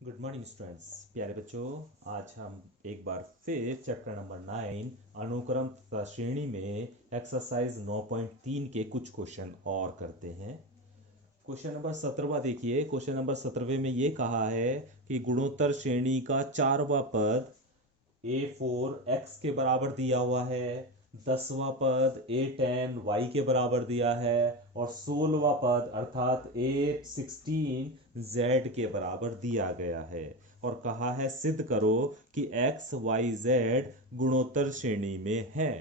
Good morning students. प्यारे बच्चों, आज हम एक बार फिर चैप्टर नंबर 9 अनुक्रम तथा श्रेणी में एक्सरसाइज 9.3 के कुछ क्वेश्चन और करते हैं। क्वेश्चन नंबर 17वां देखिए। क्वेश्चन नंबर 17वें में ये कहा है कि गुणोत्तर श्रेणी का 4वां पद A4 x के बराबर दिया हुआ है, 10वां पद A10 y के बराबर दिया है और 16वां पद अर्थात A16 z के बराबर दिया गया है। और कहा है सिद्ध करो कि x y z गुणोत्तर श्रेणी में है।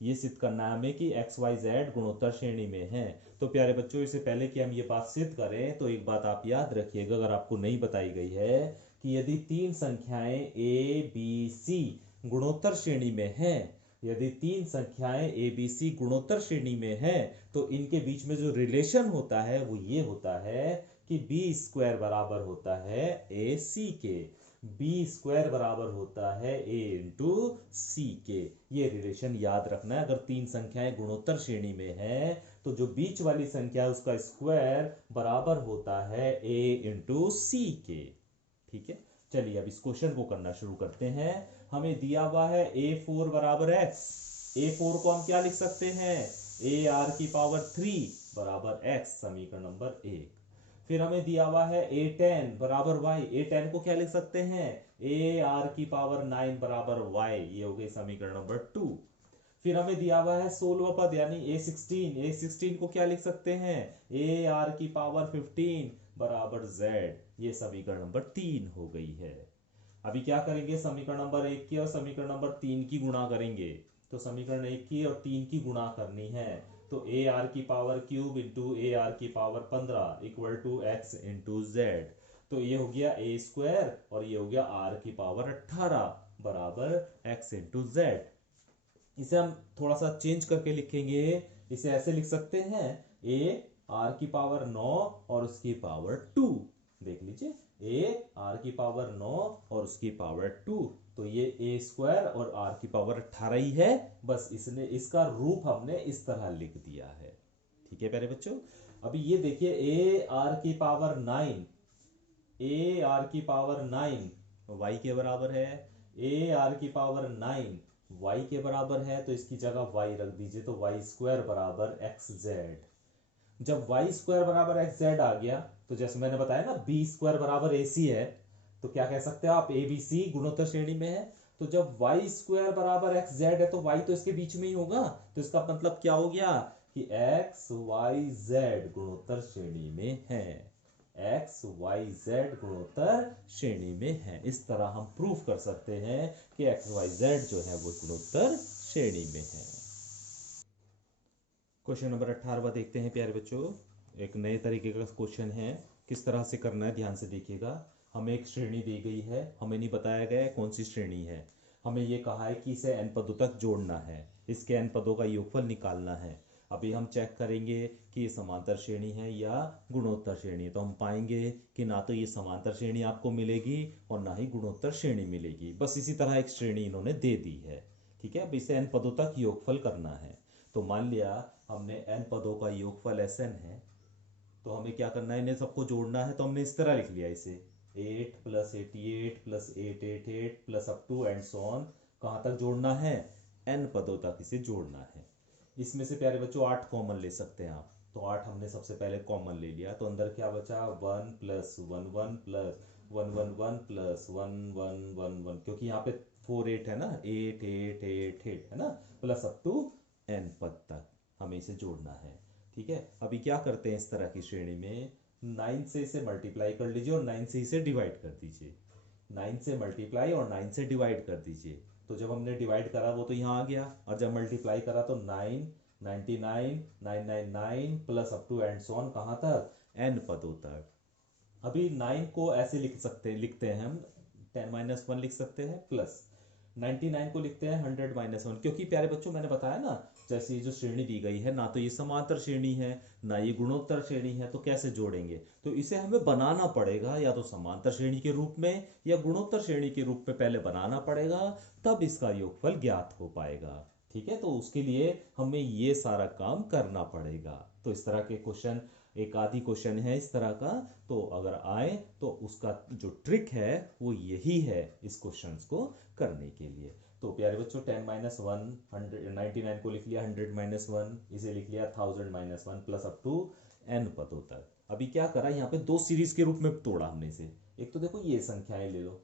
ये सिद्ध करना है हमें कि एक्स वाई जेड गुणोत्तर श्रेणी में है। तो प्यारे बच्चों, इससे पहले कि हम ये बात सिद्ध करें तो एक बात आप याद रखिएगा, अगर आपको नहीं बताई गई है, कि यदि तीन संख्याएं ए बी सी गुणोत्तर श्रेणी में हैं, यदि तीन संख्याएं ए बी सी गुणोत्तर श्रेणी में हैं, तो इनके बीच में जो रिलेशन होता है वो ये होता है कि बी स्क्वायर बराबर होता है ए सी के, बी स्क्वायर बराबर होता है ए इंटू सी के। ये रिलेशन याद रखना है। अगर तीन संख्याएं गुणोत्तर श्रेणी में है तो जो बीच वाली संख्या है उसका स्क्वायर बराबर होता है ए इंटू सी के। ठीक है, चलिए अब इस क्वेश्चन को करना शुरू करते हैं। हमें दिया हुआ है A4 बराबर x। A4 को हम क्या लिख सकते हैं? AR⁻³ बराबर x, समीकरण नंबर 1। फिर हमें दिया हुआ है A10 बराबर y। A10 को क्या लिख सकते हैं? AR⁹ बराबर y, ये हो गई समीकरण नंबर 2। फिर हमें दिया हुआ है 16वां पद यानी A16 को क्या लिख सकते हैं? AR⁵15 बराबर z, ये समीकरण नंबर 3 हो गई है। अभी क्या करेंगे? समीकरण नंबर 1 की और समीकरण नंबर 3 की गुणा करेंगे। तो समीकरण 1 की और 3 की गुणा करनी है, तो AR⁵³ into AR⁵15 equal to x into Z. तो ये हो गया a स्क्वायर और ये हो गया R⁸18 बराबर x इंटू जेड। इसे हम थोड़ा सा चेंज करके लिखेंगे। इसे ऐसे लिख सकते हैं A⁻9 और उसकी पावर 2। देख लीजिए, A⁻9 और उसकी पावर 2। तो ये a स्क्वायर और R⁸18 ही है, बस इसने इसका रूप हमने इस तरह लिख दिया है। ठीक है प्यारे बच्चों, अभी ये देखिए AR⁹9, AR⁹9 y के बराबर है, AR⁹9 y के बराबर है, तो इसकी जगह y रख दीजिए, तो y स्क्वायर बराबर एक्स जेड। जब y स्क्वायर बराबर एक्स जेड आ गया तो जैसे मैंने बताया ना, बी स्क्वायर बराबर ए सी है, तो क्या कह सकते हो आप? ए बी सी गुणोत्तर श्रेणी में है। तो जब y स्क्वायर बराबर एक्स जेड है तो y तो इसके बीच में ही होगा, तो इसका मतलब क्या हो गया कि एक्स वाई जेड गुणोत्तर श्रेणी में है, एक्स वाई जेड गुणोत्तर श्रेणी में है। इस तरह हम प्रूफ कर सकते हैं कि एक्स वाई जेड जो है वो गुणोत्तर श्रेणी में है। क्वेश्चन नंबर 18वां देखते हैं प्यारे बच्चों। एक नए तरीके का क्वेश्चन है, किस तरह से करना है ध्यान से देखिएगा। हमें एक श्रेणी दी गई है, हमें नहीं बताया गया है कौन सी श्रेणी है। हमें ये कहा है कि इसे n पदों तक जोड़ना है, इसके n पदों का योगफल निकालना है। अभी हम चेक करेंगे कि ये समांतर श्रेणी है या गुणोत्तर श्रेणी है, तो हम पाएंगे कि ना तो ये समांतर श्रेणी आपको मिलेगी और ना ही गुणोत्तर श्रेणी मिलेगी। बस इसी तरह एक श्रेणी इन्होंने दे दी है। ठीक है, अब इसे n पदों तक योगफल करना है। तो मान लिया हमने n पदों का योगफल Sn है, तो हमें क्या करना है? इन्हें सबको जोड़ना है। तो हमने इस तरह लिख लिया इसे 8 + 88 + 888 plus up to and so on. कहाँ तक जोड़ना है? n पदों तक इसे जोड़ना है। इसमें से प्यारे बच्चों 8 कॉमन ले सकते हैं आप, तो 8 हमने सबसे पहले कॉमन ले लिया, तो अंदर क्या बचा? 1 + 1 1 + 1 1 1 + 1 1 1 1, क्योंकि यहाँ पे 4 8 है ना, 8 8 8 8 है ना, प्लस अप टू n पद तक हमें इसे जोड़ना है। ठीक है, अभी क्या करते हैं? इस तरह की श्रेणी में 9 से इसे मल्टीप्लाई कर लीजिए और 9 से इसे डिवाइड कर दीजिए। 9 से मल्टीप्लाई और 9 से डिवाइड कर दीजिए। तो जब हमने डिवाइड करा वो तो यहाँ आ गया, और जब मल्टीप्लाई करा तो 9 99 999 plus up to and so on, कहाँ तक? n पदों तक। अभी 9 को ऐसे लिखते हैं हम 10 - 1 लिख सकते हैं, प्लस 99 को लिखते हैं 100 - 1, क्योंकि प्यारे बच्चों मैंने बताया ना, जैसे ये जो श्रेणी दी गई है, ना तो ये समांतर श्रेणी है ना ये गुणोत्तर श्रेणी है, तो कैसे जोड़ेंगे? तो इसे हमें बनाना पड़ेगा, या तो समांतर श्रेणी के रूप में या गुणोत्तर श्रेणी के रूप में पहले बनाना पड़ेगा, तब इसका योगफल ज्ञात हो पाएगा। ठीक है, तो उसके लिए हमें ये सारा काम करना पड़ेगा। तो इस तरह के क्वेश्चन एक आधी क्वेश्चन है इस तरह का, तो अगर आए तो उसका जो ट्रिक है वो यही है इस क्वेश्चंस को करने के लिए। तो प्यारे बच्चों 10 माइनस वन 99 को लिख लिया, 100 माइनस वन इसे लिख लिया 1000 minus one plus up to n पदों तक। अभी क्या करा, यहाँ पे दो सीरीज के रूप में तोड़ा हमने इसे। एक तो देखो ये संख्याएं ले लो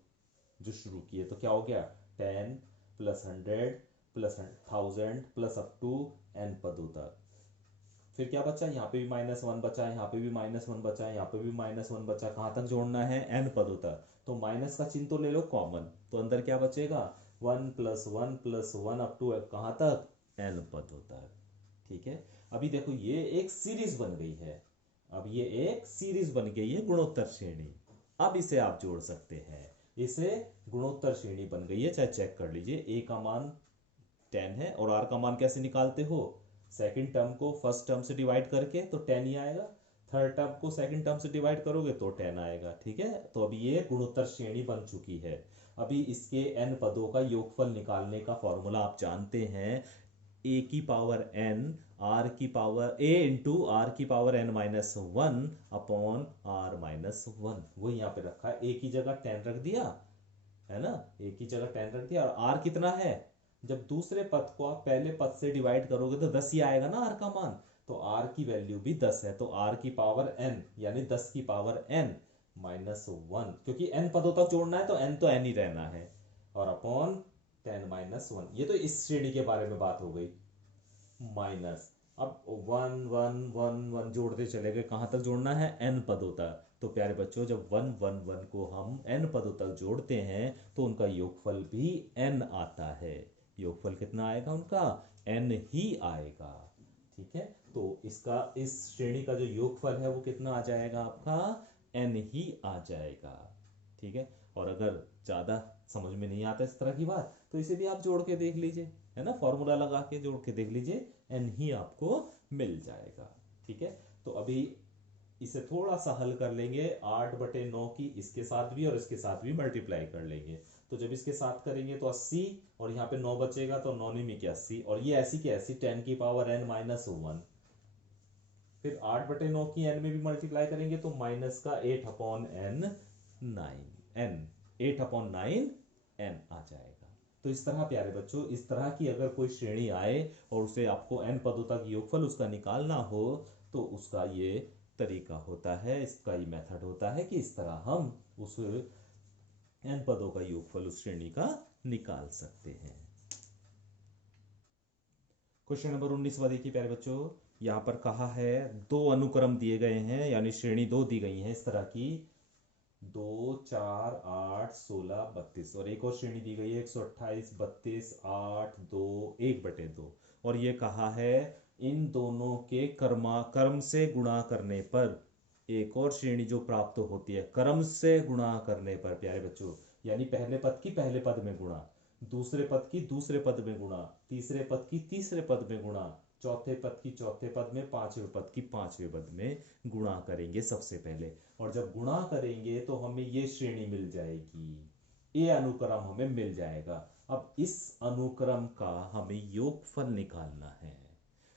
जो शुरू की है, तो क्या हो गया 10 plus 100 plus 1000 plus up to n पदों तक। फिर क्या बचा, यहाँ पे भी माइनस वन बचा, यहाँ पे भी माइनस वन बचा, यहाँ पे भी माइनस वन बचा, कहाँ तक जोड़ना है n पदों तक। तो माइनस का चिन्ह तो ले लो कॉमन, तो अंदर क्या बचेगा 1 + 1 + 1 अप टू कहाँ तक n पदों तक। ठीक है, अभी देखो ये एक सीरीज बन गई है, अब ये एक सीरीज बन गई है गुणोत्तर श्रेणी। अब इसे आप जोड़ सकते हैं, इसे गुणोत्तर श्रेणी बन गई है। चाहे चेक कर लीजिए, a का मान 10 है और r का मान कैसे निकालते हो, सेकंड टर्म को फर्स्ट टर्म से डिवाइड करके तो 10 ही आएगा, थर्ड टर्म को सेकंड टर्म से डिवाइड करोगे तो 10 आएगा। ठीक है, तो अभी ये गुणोत्तर श्रेणी बन चुकी है। अभी इसके n पदों का योगफल निकालने का फॉर्मूला आप जानते हैं, a की पावर n r की पावर a इंटू r की power n minus one upon r minus one. वो यहाँ पे रखा है, a की जगह 10 रख दिया है ना, a की जगह 10 रख दिया, और r कितना है, जब दूसरे पद को आप पहले पद से डिवाइड करोगे तो 10 ही आएगा ना r का मान, तो r की वैल्यू भी 10 है, तो r की पावर n यानी 10 की पावर n माइनस वन, क्योंकि n पदों तक जोड़ना है तो n तो n ही रहना है, और अपॉन 10 माइनस वन। ये तो इस श्रेणी के बारे में बात हो गई। माइनस अब 1 1 1 1 जोड़ते चले गए, कहां तक जोड़ना है n पदों तक। तो प्यारे बच्चों जब 1 1 1 को हम n पदों तक जोड़ते हैं तो उनका योगफल भी n आता है। योगफल कितना आएगा उनका, n ही आएगा। ठीक है, तो इसका इस श्रेणी का जो योगफल है वो कितना आ जाएगा आपका, n ही आ जाएगा। ठीक है, और अगर ज्यादा समझ में नहीं आता इस तरह की बात तो इसे भी आप जोड़ के देख लीजिए, है ना, फॉर्मूला लगा के जोड़ के देख लीजिए, n ही आपको मिल जाएगा। ठीक है, तो अभी इसे थोड़ा सा हल कर लेंगे, 8/9 की इसके साथ भी और इसके साथ भी मल्टीप्लाई कर लेंगे। तो जब इसके साथ करेंगे तो 80, और यहाँ पे 9 बचेगा तो 9 में क्या 80, और ये ऐसी की ऐसी 10 की पावर n माइनस वन। फिर 8/9 की n में भी मल्टीप्लाई करेंगे तो माइनस का 8/n 9 n 8/9 n आ जाएगा। तो इस तरह प्यारे बच्चों, इस तरह की अगर कोई श्रेणी आए और उसे आपको n पदों तक योगफल उसका निकालना हो तो उसका ये तरीका होता है, इसका ये मेथड होता है कि इस तरह हम उस n पदों का योगफल उस श्रेणी का निकाल सकते हैं। क्वेश्चन नंबर 19 देखिए प्यारे बच्चों, यहाँ पर कहा है दो अनुक्रम दिए गए हैं, यानी श्रेणी दो दी गई है इस तरह की, 2 4 8 16 32, और एक और श्रेणी दी गई है 128 32 8 2 1/2, और ये कहा है इन दोनों के कर्म से गुणा करने पर एक और श्रेणी जो प्राप्त होती है, कर्म से गुणा करने पर प्यारे बच्चों, यानी पहले पद की पहले पद में गुणा, दूसरे पद की दूसरे पद में गुणा, तीसरे पद की तीसरे पद में गुणा, चौथे पद की चौथे पद में, पांचवें पद की पांचवें पद में गुणा करेंगे सबसे पहले, और जब गुणा करेंगे तो हमें ये श्रेणी मिल जाएगी, ये अनुक्रम हमें मिल जाएगा। अब इस अनुक्रम का हमें योगफल निकालना है,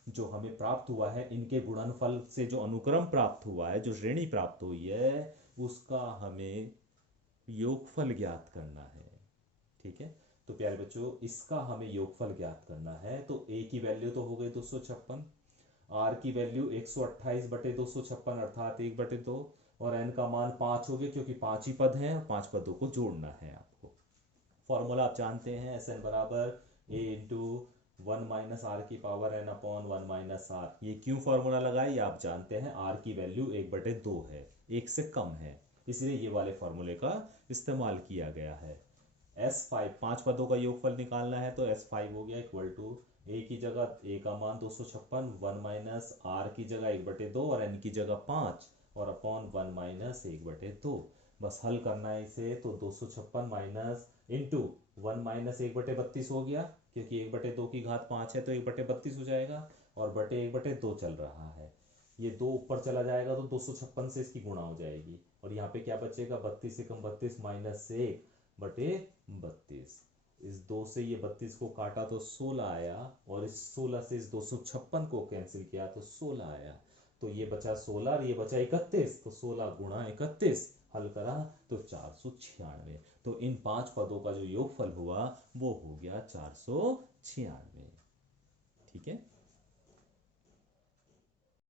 जो हमें प्राप्त हुआ है इनके गुणनफल से, जो अनुक्रम प्राप्त हुआ है, जो श्रेणी प्राप्त हुई है उसका हमें योगफल ज्ञात करना है। ठीक है, तो प्यारे बच्चों इसका हमें योगफल ज्ञात करना है, तो a की वैल्यू तो हो गई 256, r की वैल्यू 128/256 अर्थात 1/2, और n का मान 5 हो गया क्योंकि 5 ही पद हैं, 5 पदों को जोड़ना है आपको। फॉर्मूला आप जानते हैं, Sn बराबर a इंटू 1 माइनस आर की power n upon 1 minus R. ये क्यों फॉर्मूला लगाए ये आप जानते हैं, r की वैल्यू 1/2 है, एक से कम है, इसलिए ये वाले फॉर्मूले का इस्तेमाल किया गया है। S5 5 पदों का योगफल निकालना है, तो S5 हो गया इक्वल टू a की जगह a का मान 256, 1 माइनस r की जगह 1/2 और n की जगह 5 और अपॉन 1 माइनस 1/2। बस हल करना है इसे, तो 256 माइनस इंटू 1 माइनस 1/32 हो गया, क्योंकि 1/2 की घात 5 है तो 1/32 हो जाएगा, और बटे 1/2 चल रहा है, ये 2 ऊपर चला जाएगा तो 256 से इसकी गुणा हो जाएगी, और यहाँ पे क्या बचेगा 32 से कम 32 माइनस 1/32। इस 2 से ये 32 को काटा तो 16 आया, और इस 16 से इस 256 को कैंसिल किया तो 16 आया। तो ये बचा 16 और ये बचा 31, तो 16 गुणा 31 हल करा तो 496। तो इन 5 पदों का जो योगफल हुआ वो हो गया 496। ठीक है।